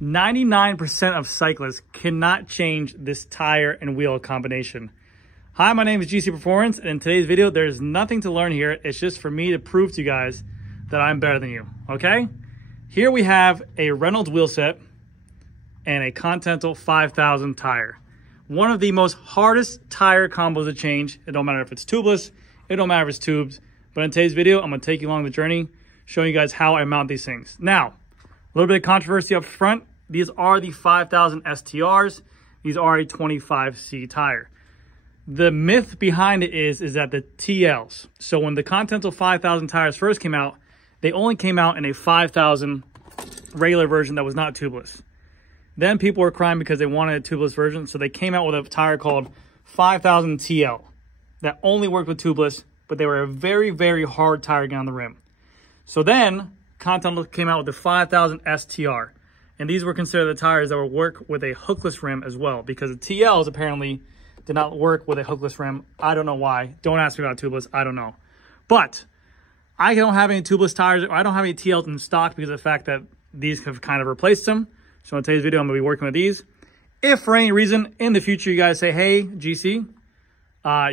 99% of cyclists cannot change this tire and wheel combination. Hi, my name is GC Performance, and in today's video, there's nothing to learn here. It's just for me to prove to you guys that I'm better than you, okay? Here we have a Reynolds wheel set and a Continental 5000 tire. One of the most hardest tire combos to change. It don't matter if it's tubeless, it don't matter if it's tubed, but in today's video, I'm gonna take you along the journey, showing you guys how I mount these things. Now, a little bit of controversy up front. These are the 5000 STRs. These are a 25C tire. The myth behind it is that the TLs. So when the Continental 5000 tires first came out, they only came out in a 5000 regular version that was not tubeless. Then people were crying because they wanted a tubeless version, so they came out with a tire called 5000 TL that only worked with tubeless, but they were a very, very hard tire to get on the rim. So then Continental came out with the 5000 STR, and these were considered the tires that would work with a hookless rim as well, because the TLs apparently did not work with a hookless rim. I don't know why. Don't ask me about tubeless. I don't know. But I don't have any tubeless tires. I don't have any TLs in stock because of the fact that these have kind of replaced them. So in today's video, I'm going to be working with these. If for any reason in the future you guys say, hey, GC,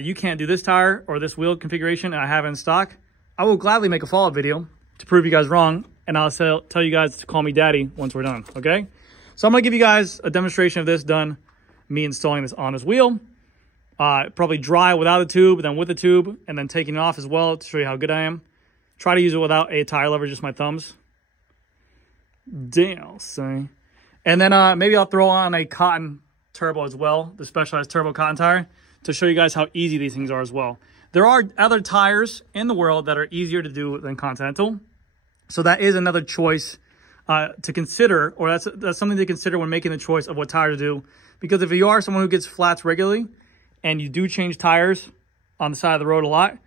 you can't do this tire or this wheel configuration and I have it in stock, I will gladly make a follow-up video to prove you guys wrong, and I'll tell you guys to call me daddy once we're done, okay? So I'm going to give you guys a demonstration of this done, me installing this on this wheel. Probably dry without a tube, then with a tube, and then taking it off as well to show you how good I am. Try to use it without a tire lever, just my thumbs. Damn, say. And then maybe I'll throw on a cotton turbo as well, the Specialized turbo cotton tire, to show you guys how easy these things are as well. There are other tires in the world that are easier to do than Continental. So that is another choice to consider, or that's something to consider when making the choice of what tire to do. Because if you are someone who gets flats regularly and you do change tires on the side of the road a lot,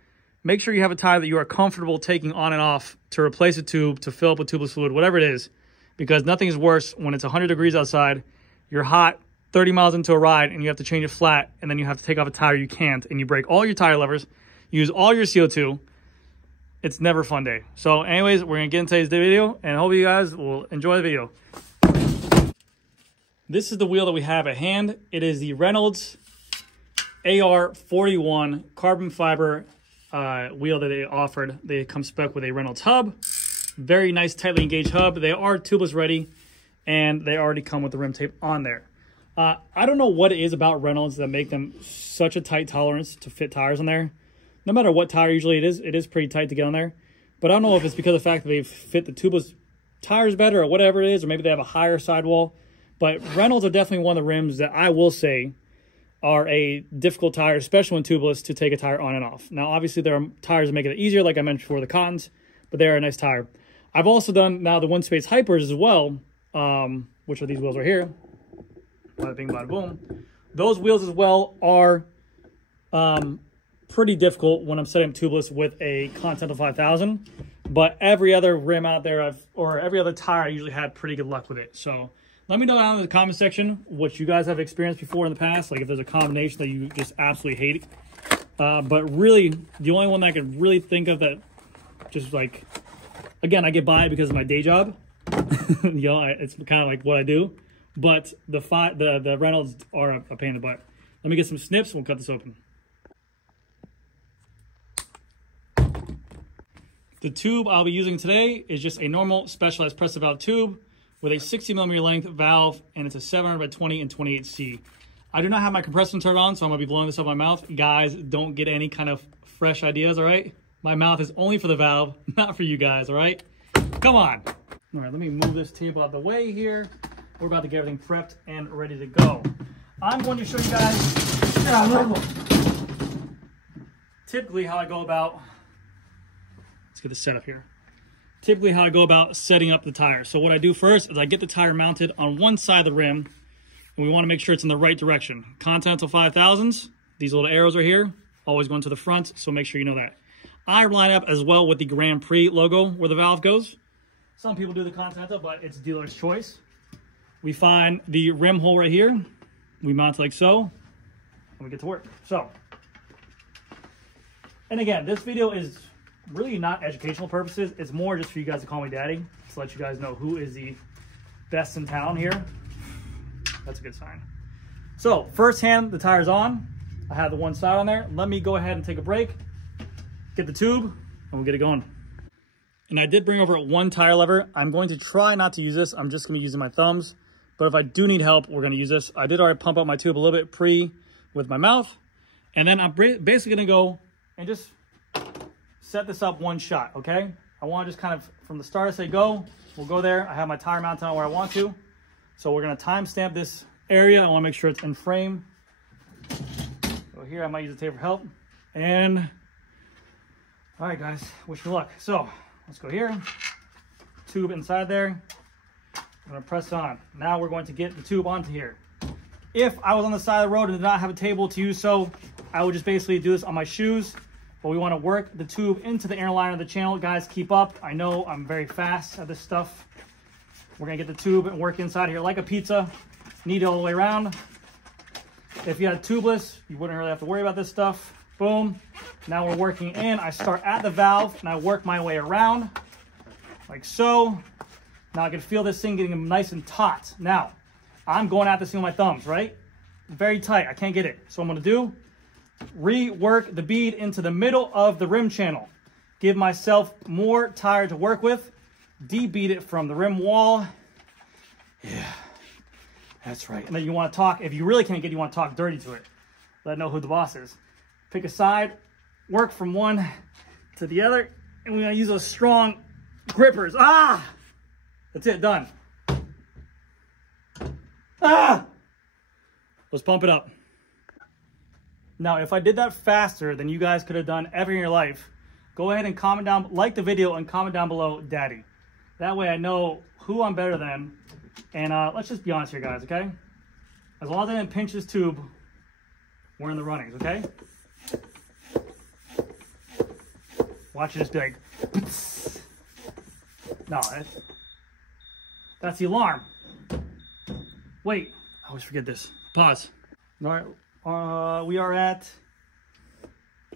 make sure you have a tire that you are comfortable taking on and off to replace a tube, to fill up with tubeless fluid, whatever it is. Because nothing is worse when it's 100 degrees outside, you're hot, 30 miles into a ride, and you have to change a flat, and then you have to take off a tire you can't, and you break all your tire levers, use all your CO2. It's never a fun day. So anyways, we're going to get into today's video, and I hope you guys will enjoy the video. This is the wheel that we have at hand. It is the Reynolds AR41 carbon fiber wheel that they offered. They come spec with a Reynolds hub. Very nice, tightly engaged hub. They are tubeless ready, and they already come with the rim tape on there. I don't know what it is about Reynolds that make them such a tight tolerance to fit tires on there. No matter what tire usually it is pretty tight to get on there. But I don't know if it's because of the fact that they fit the tubeless tires better or whatever it is, or maybe they have a higher sidewall. But Reynolds are definitely one of the rims that I will say are a difficult tire, especially when tubeless, to take a tire on and off. Now, obviously, there are tires that make it easier, like I mentioned before, the Cottons, but they are a nice tire. I've also done now the Winspace Hypers as well, which are these wheels right here. Bada bing, bada boom. Those wheels as well are pretty difficult when I'm setting tubeless with a Continental 5000. But every other rim out there, or every other tire, I usually had pretty good luck with it. So let me know down in the comment section what you guys have experienced before in the past. Like if there's a combination that you just absolutely hate. But really, the only one that I could really think of that just like, again, I get by because of my day job. You know, it's kind of like what I do. But the Reynolds are a pain in the butt. Let me get some snips. We'll cut this open. The tube I'll be using today is just a normal Specialized press valve tube with a 60mm length valve, and it's a 700 by 20 and 28C. I do not have my compressor turned on, so I'm going to be blowing this up my mouth. Guys, don't get any kind of fresh ideas, all right? My mouth is only for the valve, not for you guys, all right? Come on. All right, let me move this table out of the way here. We're about to get everything prepped and ready to go. I'm going to show you guys typically how I go about, let's get this set up here. Typically how I go about setting up the tire. So what I do first is I get the tire mounted on one side of the rim, and we want to make sure it's in the right direction. Continental 5000s, these little arrows are here, always going to the front, so make sure you know that. I line up as well with the Grand Prix logo where the valve goes. Some people do the Continental, but it's dealer's choice. We find the rim hole right here. We mount it like so, and we get to work. So, and again, this video is really not educational purposes. It's more just for you guys to call me daddy, to let you guys know who is the best in town here. That's a good sign. So first hand, the tire's on. I have the one side on there. Let me go ahead and take a break, get the tube, and we'll get it going. And I did bring over one tire lever. I'm going to try not to use this. I'm just gonna be using my thumbs. But if I do need help, we're gonna use this. I did already pump up my tube a little bit with my mouth. And then I'm basically gonna go and just set this up one shot, okay? I wanna just kind of, from the start I say go, we'll go there. I have my tire mounted on where I want to. So we're gonna timestamp this area. I wanna make sure it's in frame. So here, I might use the tape for help. And, all right guys, wish me luck. So let's go here, tube inside there. I'm gonna press on. Now we're going to get the tube onto here. If I was on the side of the road and did not have a table to use so, I would just basically do this on my shoes. But we want to work the tube into the airliner of the channel. Guys, keep up. I know I'm very fast at this stuff. We're gonna get the tube and work inside here like a pizza. Knead it all the way around. If you had tubeless, you wouldn't really have to worry about this stuff. Boom. Now we're working in. I start at the valve and I work my way around like so. Now I can feel this thing getting nice and taut. Now, I'm going at this thing with my thumbs, right? Very tight, I can't get it. So what I'm gonna do, rework the bead into the middle of the rim channel. Give myself more tire to work with. De-bead it from the rim wall. Yeah, that's right. And then you wanna talk, if you really can't get it, you wanna talk dirty to it. Let it know who the boss is. Pick a side, work from one to the other, and we're gonna use those strong grippers. Ah! That's it, done. Ah! Let's pump it up. Now, if I did that faster than you guys could have done ever in your life, go ahead and comment down, like the video and comment down below, Daddy. That way I know who I'm better than. And let's just be honest here, guys, okay? As long as I didn't pinch this tube, we're in the runnings, okay? Watch it just be like, no, that's the alarm. Wait, I always forget this. Pause. All right, we are at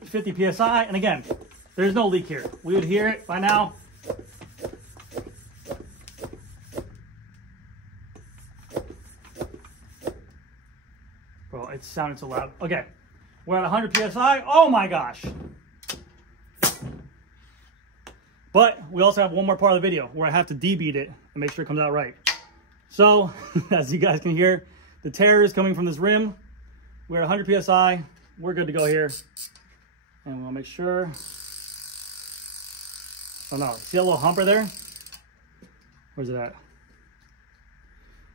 50 PSI. And again, there's no leak here. We would hear it by now. Bro, it's sounding so loud. Okay, we're at 100 PSI. Oh my gosh. But we also have one more part of the video where I have to de-bead it and make sure it comes out right. So, as you guys can hear, the tear is coming from this rim. We're at 100 PSI. We're good to go here. And we'll make sure. Oh no, see that little hump right there? Where's it at?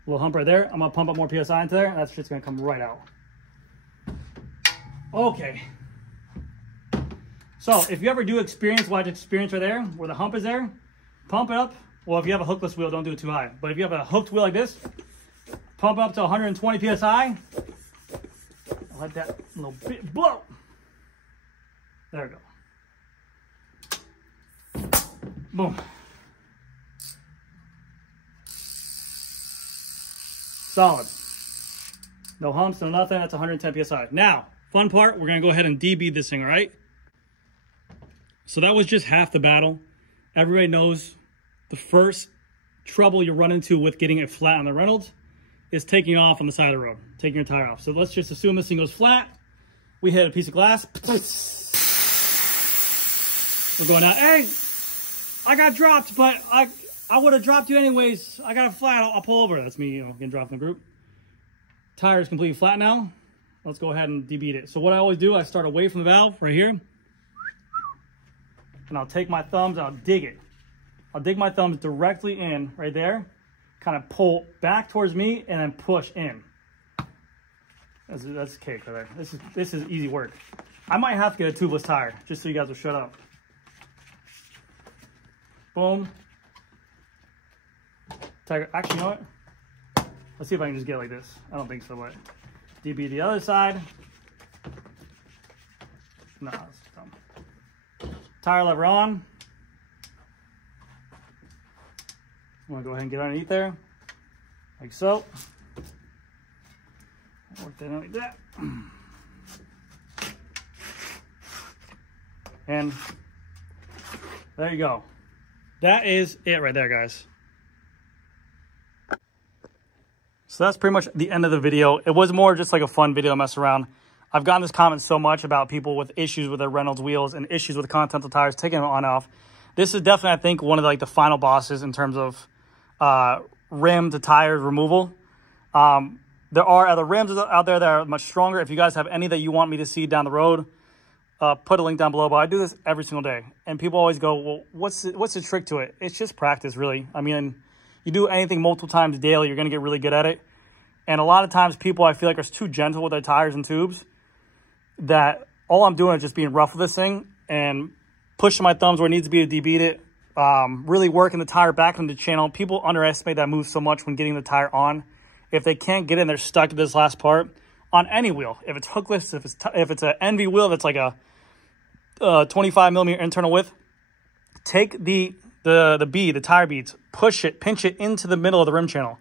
Little hump right there. I'm gonna pump up more PSI into there. And that shit's gonna come right out. Okay. So if you ever do experience, watch experience right there, where the hump is there, pump it up. Well, if you have a hookless wheel, don't do it too high. But if you have a hooked wheel like this, pump it up to 120 PSI. Let that little bit blow. There we go. Boom. Solid. No humps, no nothing. That's 110 PSI. Now, fun part, we're gonna go ahead and de-bead this thing, all right? So that was just half the battle. Everybody knows the first trouble you run into with getting it flat on the Reynolds is taking off on the side of the road, taking your tire off. So let's just assume this thing goes flat. We hit a piece of glass. We're going out. Hey, I got dropped, but I would have dropped you anyways. I got it flat. I'll pull over. That's me, getting dropped in the group. Tire is completely flat now. Let's go ahead and de-bead it. So what I always do, I start away from the valve right here. And I'll take my thumbs, I'll dig it. I'll dig my thumbs directly in right there, kind of pull back towards me and then push in. That's cake right there. This is easy work. I might have to get a tubeless tire just so you guys will shut up. Boom. Tiger, actually, you know what? Let's see if I can just get it like this. I don't think so, but DB the other side. No, that's dumb. Tire lever on. I'm gonna go ahead and get underneath there, like so. Work that out like that. And there you go. That is it right there, guys. So that's pretty much the end of the video. It was more just like a fun video to mess around. I've gotten this comment so much about people with issues with their Reynolds wheels and issues with Continental tires, taking them on and off. This is definitely, I think, one of the final bosses in terms of rim to tires removal. There are other rims out there that are much stronger. If you guys have any that you want me to see down the road, put a link down below. But I do this every single day. And people always go, well, what's the trick to it? It's just practice, really. I mean, you do anything multiple times daily, you're going to get really good at it. And a lot of times people, I feel like, are too gentle with their tires and tubes, that all I'm doing is just being rough with this thing and pushing my thumbs where it needs to be to debeat it. Really working the tire back into the channel. People underestimate that move so much when getting the tire on. If they can't get in, they're stuck to this last part on any wheel. If it's hookless, if it's an NV wheel that's like a 25 millimeter internal width, take the tire beads, push it, pinch it into the middle of the rim channel.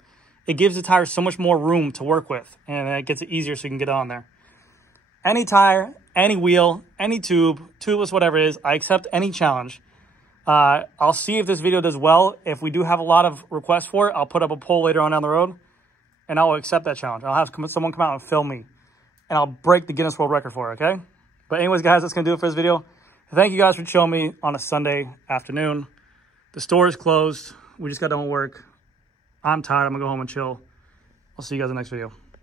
It gives the tire so much more room to work with, and it gets it easier so you can get on there. Any tire, any wheel, any tube, tubeless, whatever it is, I accept any challenge. I'll see if this video does well. If we do have a lot of requests for it, I'll put up a poll later on down the road, and I'll accept that challenge. I'll have someone come out and film me, and I'll break the Guinness World Record for it, okay? But anyways, guys, that's going to do it for this video. Thank you guys for showing me on a Sunday afternoon. The store is closed. We just got done with work. I'm tired. I'm going to go home and chill. I'll see you guys in the next video.